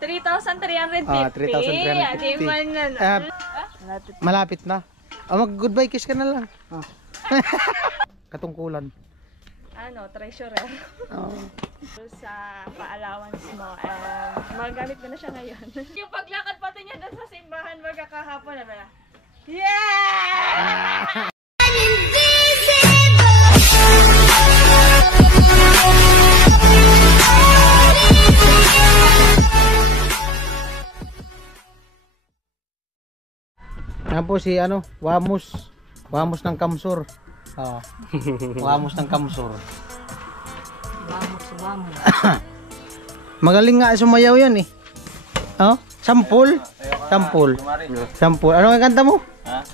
3,350. 3,350. Malapit na. Mag-goodbye kiss ka na lang. Katungkulan. Ano, treasurer. Sa pa-allowance mo. Magamit ko na siya ngayon. Yung paglakad pati niya doon sa simbahan magkakahapon na ba? Yeah! Yan po si Wamos. Wamos ng Kamsur. Wamos ng Kamsur. Wamos. Magaling nga sumayaw yan eh. Sampul. Ano ang kanta mo?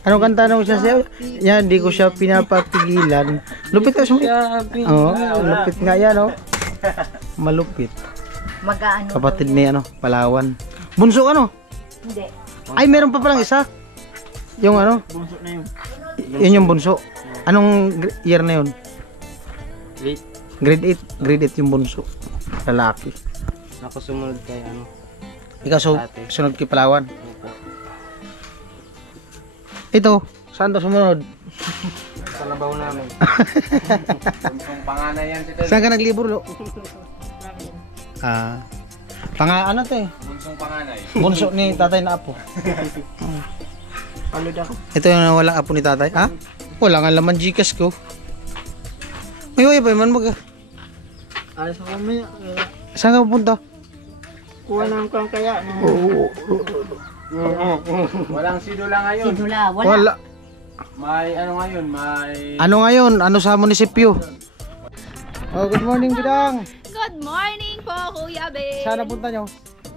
Anong kanta mo siya sayaw? Yan, di ko siya pinapapigilan. Lupit ka sumayaw. Lupit nga yan Malupit. Mag-aano? Kapatid ni Palawan. Bunso Hindi. Ay, meron pa palang isa. Yung Bunso na yun. Yun yung bunso. Anong year na yun? Grade 8. Grade 8 yung bunso. Lalaki. Ako sumunod kay Ikaw sunod kay Palawan. Ito, saan to sumunod? Sa labaw namin. Bunsong panganay yan si Ted. Saan ka naglibor, lo? Ano to eh? Bunsong panganay. Bunso ni tatay na apo. Palud ako. Ito yung walang apo ni tatay. Wala nga laman Gcash ko. May ba man Alas ako mamaya. Saan ka pupunta? Kuha na ang kaya. Walang sidula ngayon. Sidula, Wala. May ngayon, may... Ano ngayon? Ano sa munisipyo? Good morning, Bidang. Good morning po, Kuya Ben. Saan napunta nyo?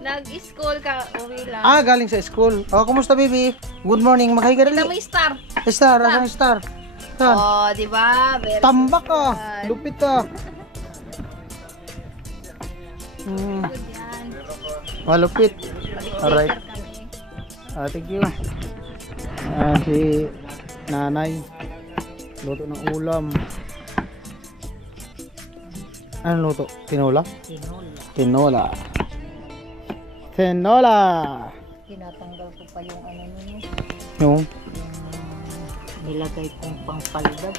Nag-school ka, uwi lang. Galing sa school. Kumusta, baby? Good morning. Makahiga Kita rin. mo yung star. Star, asan star? Saan? Di ba? Very Tambak ka. good. Lupit ka. Good yan. Malupit. Alright. Kami. Thank you. Si nanay. Luto ng ulam. Ano luto? Tinola? Tinola. Tinatanggal ko pa yung ninyo. Yung? Nilagay kong pangpaldag.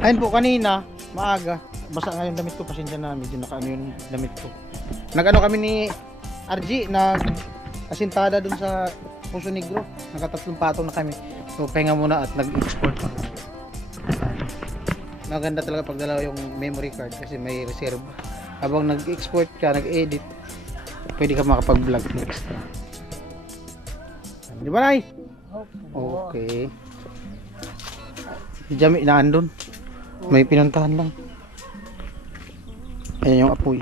Ayun po, kanina, maaga. Basta nga yung damit ko, pasensya na. Medyo nakaano yung damit ko. Nag-ano kami ni RG, nag-asintada dun sa Puso Negro. Nakatatlong patong na kami. So, pahinga muna at nag-export pa. Maganda talaga pag dalawa yung memory card kasi may reserve. Habang nag-export ka, nag-edit, pwede ka makapag-vlog next. Di ba, Nay? Okay. Si Jami naandun. May pinuntahan lang. Ayan yung apoy.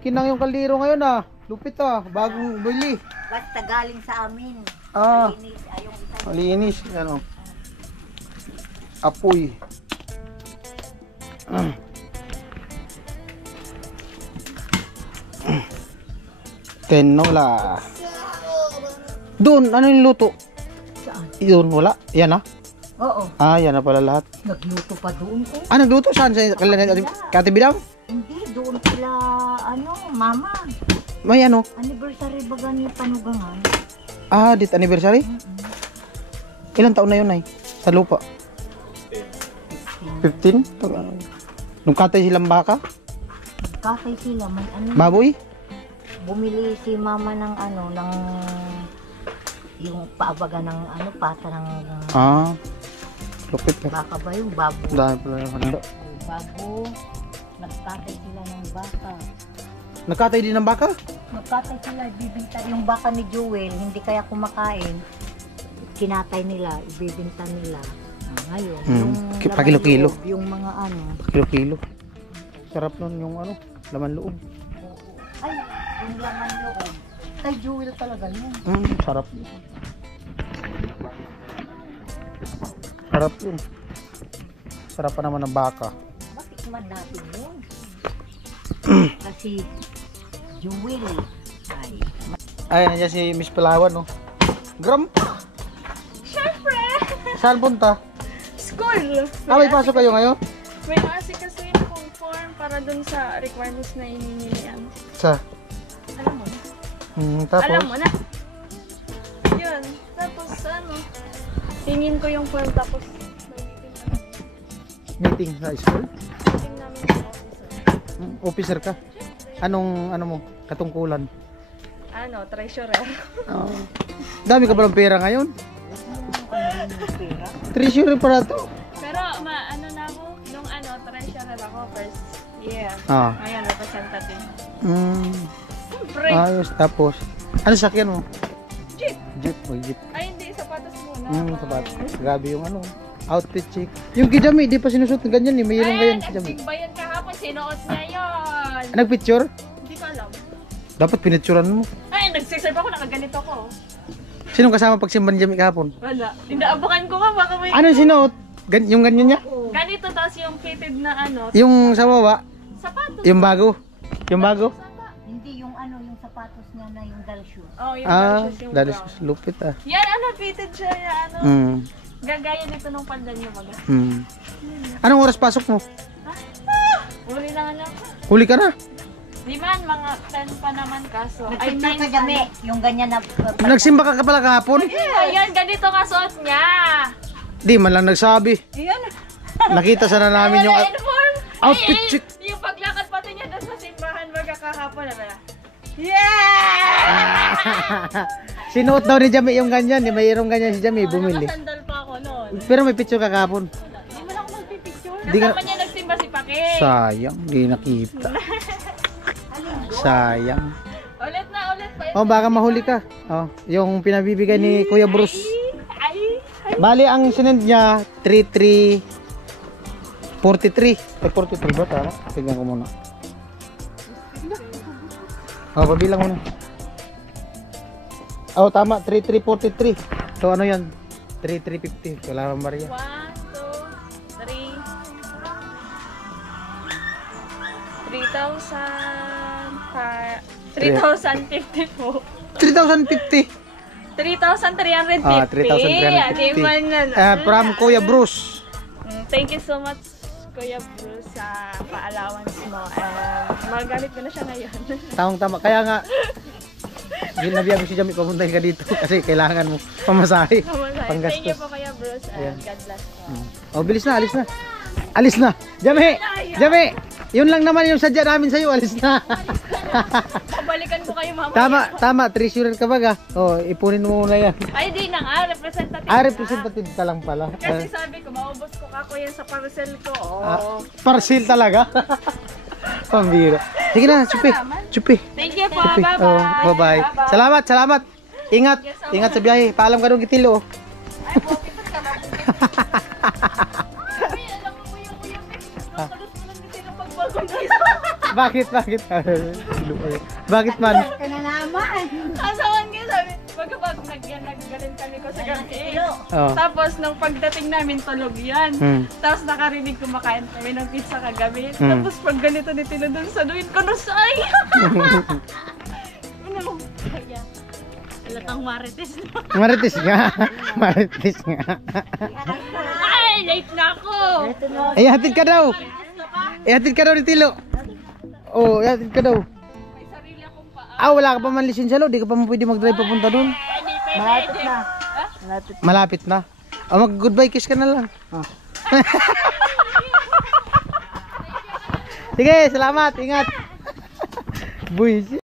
Kinang yung kaldero ngayon Lupit bagong bili. Basta galing sa amin. Malinis. Apoy. Tinola. Doon, ano yung luto? Saan? Yun, wala. Yan Oo. yan na pala lahat. Nagluto pa doon ko. Nagluto? Saan? Sa Kati Bidang? Hindi, doon sila, mama. May Anniversary baga ni Panugangan. Date anniversary? Ilang taon na yun, Nay? Sa lupa? 15? Nung katay silang baka? Katay sila, may Baboy? Bumili si mama ng ng yung paabaga ng pata ng Lupit ka. baka ba yung babo? Dahil pala yung handa. Bago, nagkatay sila ng baka. Nagkatay din ng baka? Nagkatay sila, ibibinta yung baka ni Jewel, hindi kaya kumakain. Kinatay nila, ibibinta nila. Ngayon, yung Pakilo-kilo. yung mga Kilo-kilo. Sarap nun yung laman loob. Ay, yung laman loob. Kay Jewel talaga yun. Sarap. Sarap yun. Sarap pa naman ng baka. Matikman natin yun. Kasi Jewel ay nandiyan si Miss Palawan Gram. syempre! Saan punta? School! May pasok kayo ngayon? May naasikaso yun kung form para dun sa requirements na ininilian. Sa? Alam mo na. Tapos? Alam mo na. Yun. Tapos ano, tingin ko yung form tapos may meeting namin. Meeting sa school? Meeting namin yung officer. Officer ka? Anong, ano mo, katungkulan? Ano, treasurer. Oh. Dami ka palang pera ngayon? Treasurer para to. Pero ano na ako, nung ano, treasurer ako first year. Ah. Ngayon, representative. Siyempre. Ayos, tapos. Ano sakyan mo? Jeep. Jeep, jeep. Ay, hindi, sapatos muna. Sapat. Grabe yung ano, outfit chick. Yung kijami, di pa sinusot ng ganyan eh. Mayroon ganyan kijami. Ay, ba yan kahapon? Sinuot niya yun. Nagpicture? Hindi ko alam. Dapat pinitsuran mo. Ay, nagsiserve ako, nakaganito ko. Sinong kasama pag simban jami kahapon? Wala. Tinaabukan ko ka, baka may... Ano sinuot? Yung ganyan niya? Ganito, tapos yung fitted na ano. Yung sa baba? Sapatos. Yung bago? Yung bago? Hindi yung ano, yung sapatos niya na yung dal shoes. Oh, yung shoes, yung dahil brown. lupit ah. Yan, ano, fitted siya, ano. Gagaya nito nung pandan niya, baga. Anong oras pasok mo? Uli lang alam. Huli ka na. Di man, mga 10 pa naman kaso. Ay, Nagpicture 9 ka dami, yung ganyan na... Nagsimba ka pala kahapon? Ayan, ganito ka suot niya. Di man lang nagsabi. Ayan. Nakita sana namin yung uniform. outfit chick. Yung paglakad pati niya doon sa simbahan, baga kahapon, ano. Yeah! Sinuot daw ni Jami yung ganyan. Mayroong ganyan si Jami, bumili. Nakasandal pa ako noon. Pero may picture ka kahapon. Hindi mo na ako magpipicture. Di ka- Kasama niya nagsimba si Pake. Sayang, di nakita. Sayang. Ulit na, ulit pa. Oh, baka mahuli ka. Oh, yung pinabibigay ni Kuya Bruce. Ay, Bali, ang sinend niya, 3343. Ay, 43 ba? Tama? Tignan ko muna. Oh, pabilang muna. Oh, tama. 3343. So, ano yan? 3350. Wala kang Maria. 1, 2, 3. 3,050 po. 3,050. 3,350. 3,350. Di man yan. From Kuya Bruce. Thank you so much, Kuya Bruce, sa pa-allowance mo. Magamit ko na siya ngayon. Tamang tama. Kaya nga, ginabihan mo si Jami, papuntahin ka dito kasi kailangan mo pamasahe. Thank you po, Kuya Bruce. Ayan. God bless po. Oh, bilis na, alis na. Alis na. Jami! Jami! Yun lang naman yung sadya namin sa'yo, alis na. Babalikan ko kayo mamaya. Tama, treasurer ka ba ga? Oh, ipunin mo muna yan. Ay, di na nga. Representative. Representative ka lang pala. Kasi sabi ko, maubos ko kako yan sa parcel ko. Oh. Parcel talaga. Pambira. Sige na, chupi. Chupi. Thank you po. Chupi. Oh, Bye-bye. bye-bye. Salamat. Ingat. Ingat sa biyahe. Paalam ka doon kitilo. Ay, okay pa ka lang. Ay, alam mo yung kuya Mix. Nakalos mo lang din silang magbago dito. Bakit? Bakit man? Ka na naman. Asawan ka sabi. Pagkabag naggaling kami ko sa gabi. Oh. Tapos nung pagdating namin tulog yan. Tapos nakarinig kumakain kami ng pizza kagabi. Tapos pag ganito ni Tino dun sa duwin ko no say. Ano? Kaya. Alatang marites na. Marites nga. Ay, late na ako. Hatid ka daw. Hatid ka daw ni Tilo. Oh, hatid ka daw. May sarili akong paa. Wala ka pa man lisensya lo. Di ka pa man pwede mag-drive papunta doon. Malapit na. Malapit na. Mag-goodbye kiss ka na lang. Sige, salamat. Ingat. Buwis.